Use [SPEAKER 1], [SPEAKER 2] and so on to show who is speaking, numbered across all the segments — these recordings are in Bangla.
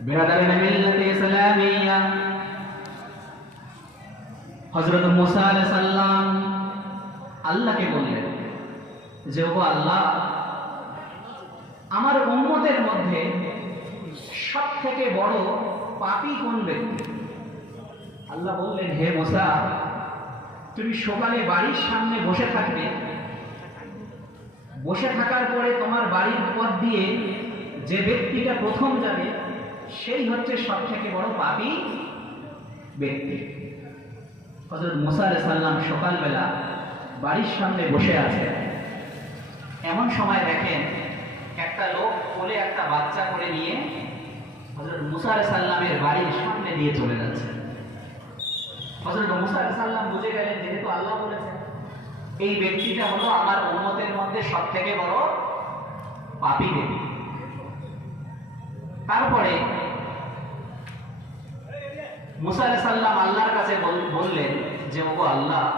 [SPEAKER 1] বিরাদারিন মিল্লাতে ইসলামিয়া হযরত মুসা আলাইহিস সালাম আল্লাহকে বললেন যে ও আল্লাহ আমার উম্মতের মধ্যে সব থেকে বড় পাপী কোন ব্যক্তি? আল্লাহ বললেন, হে মোসা, তুমি সকালে বাড়ির সামনে বসে থাকবে। বসে থাকার পরে তোমার বাড়ির পথ দিয়ে যে ব্যক্তিটা প্রথম যাবে সেই হচ্ছে সব থেকে বড় পাপি ব্যক্তি। হজরত মুসা আলাইহিস সালাম সকালবেলা বাড়ির সামনে বসে আছে। এমন সময় দেখেন একটা লোক কোলে একটা বাচ্চা করে নিয়ে হজরত মুসা সাল্লামের বাড়ির সামনে দিয়ে চলে যাচ্ছে। হজরত মুসা সাল্লাম বুঝে গেলেন, যেহেতু আল্লাহ বলেছেন, এই ব্যক্তিটা হলো আমার উম্মতের মধ্যে সব থেকে বড় পাপী ব্যক্তি। তারপরে মুসা আল্লাহর কাছে বল- বললেন যে, ওগো আল্লাহ,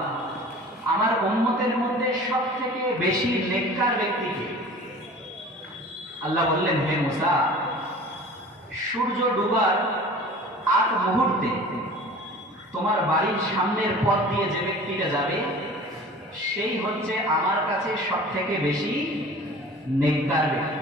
[SPEAKER 1] আমার উম্মতের মধ্যে সব থেকে বেশি নেককার ব্যক্তিকে আল্লাহ বললেন, হে মুসা, সূর্য ডুবার আগ মুহূর্তে তোমার বাড়ির সামনের পথ দিয়ে যে ব্যক্তিটা যাবে, সেই হচ্ছে আমার কাছে সব থেকে বেশি নেককার ব্যক্তি।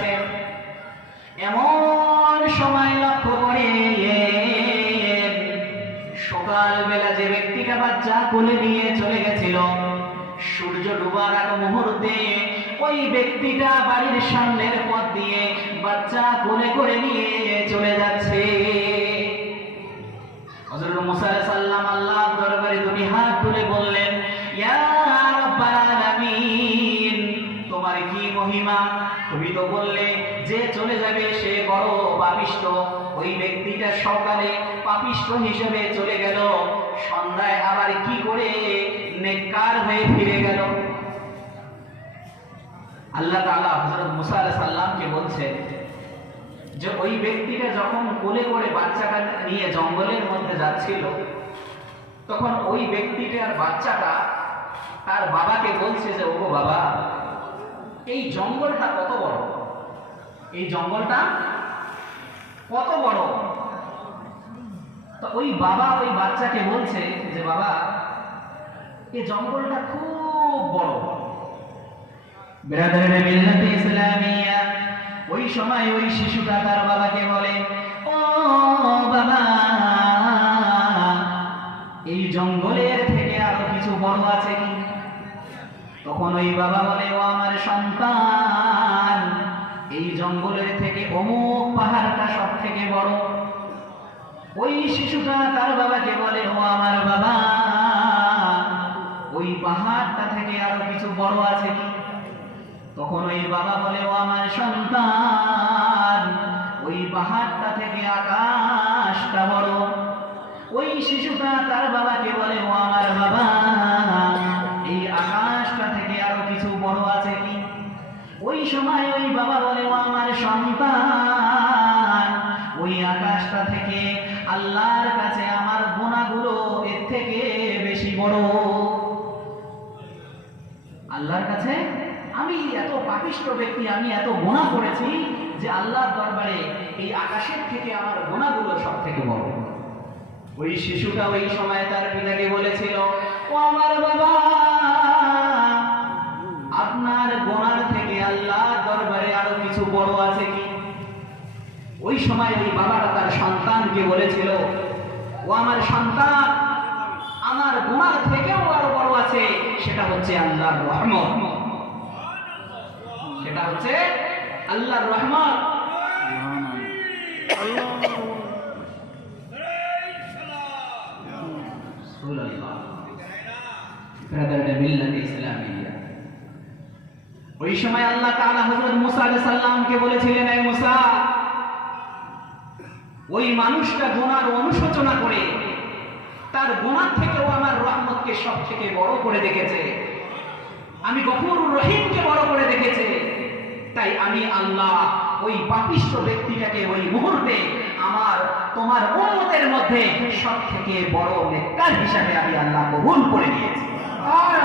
[SPEAKER 1] বাচ্চা কোলে নিয়ে চলে গেছিল। সূর্য ডুবার আগ মুহূর্তে ওই ব্যক্তিটা বাড়ির সামনের পথ দিয়ে বাচ্চা কোলে করে নিয়ে তোমার কি মহিমা? তুমি তো বললে, যে চলে যাবে সে বড় পাপিষ্ট ওই ব্যক্তিটা সকালে পাপিষ্ট হিসেবে চলে গেল। সন্ধ্যায় আবার কি করে নেককার হয়ে ফিরে গেল? আল্লাহ তাআলা হযরত মুসা আলাইহিস সালামকে বলছে যে, ওই ব্যক্তিটা যখন কোলে করে বাচ্চাটা নিয়ে জঙ্গলের মধ্যে যাচ্ছিল, তখন ওই ব্যক্তিটার বাচ্চাটা তার বাবাকে বলছে যে, ওগো বাবা এই জঙ্গলটা কত বড়? এই জঙ্গলটা কত বড়? তো ওই বাবা ওই বাচ্চাকে বলছে যে, বাবা এই জঙ্গলটা খুব বড়। ব্রাদারের মিল্লাতে ইসলামিয়া ওই সময় ওই শিশুটা তার বাবাকে বলে ওই বাবা বলে, ও আমার সন্তান, এই জঙ্গলের থেকে অমুক পাহাড়টা সব থেকে বড়। ওই শিশুটা তার বাবাকে বলে, ও আমার বাবা, ওই পাহাড়টা থেকে আরও কিছু বড় আছে কি? তখন ওই বাবা বলে, ও আমার সন্তান, ওই পাহাড়টা থেকে আকাশটা বড়। ওই শিশুটা তার বাবাকে বলে, ও আমার বাবা সময় ওই বাবা বলে, ও আমার সন্তান, ওই আকাশটা থেকে আল্লাহর কাছে আমার গোনাগুলো এর থেকে বেশি বড়। আল্লাহর কাছে আমি এত পাপিষ্ট ব্যক্তি, আমি এত গোনা করেছি যে আল্লাহর দরবারে এই আকাশের থেকে আমার গোনাগুলো সব থেকে বড়। ওই শিশুটা ওই সময় তার পিতাকে বলেছিল, ও আমার বাবা, আপনার গোনার থেকে আল্লাহর দরবারে আরও কিছু বড় আছে কি? ওই সময় ওই বাবাটা তার সন্তানকে বলেছিল, ও আমার সন্তান, আমার গুণার থেকেও আরও বড় আছে। সেটা হচ্ছে আল্লাহর রহমত। সেটা হচ্ছে আল্লাহর রহমত। মিল্লাতে ইসলামিয়া। ওই সময় আল্লাহ তাআলা হযরত মুসা আলাইহিস সালামকে বলেছিলেন হে মুসা, ওই মানুষটা গুনার অনুশোচনা করে তার গুনার থেকেও আমার রহমতকে সব থেকে বড় করে দেখেছে। আমি গফুর রহিমকে বড় করে দেখেছে। তাই আমি আল্লাহ ওই পাপিষ্ঠ ব্যক্তিটাকে ওই মুহূর্তে আমার, তোমার উম্মতের মধ্যে সব থেকে বড় নেককার হিসাবে আমি আল্লাহ কবুল করে নিয়েছি।
[SPEAKER 2] আর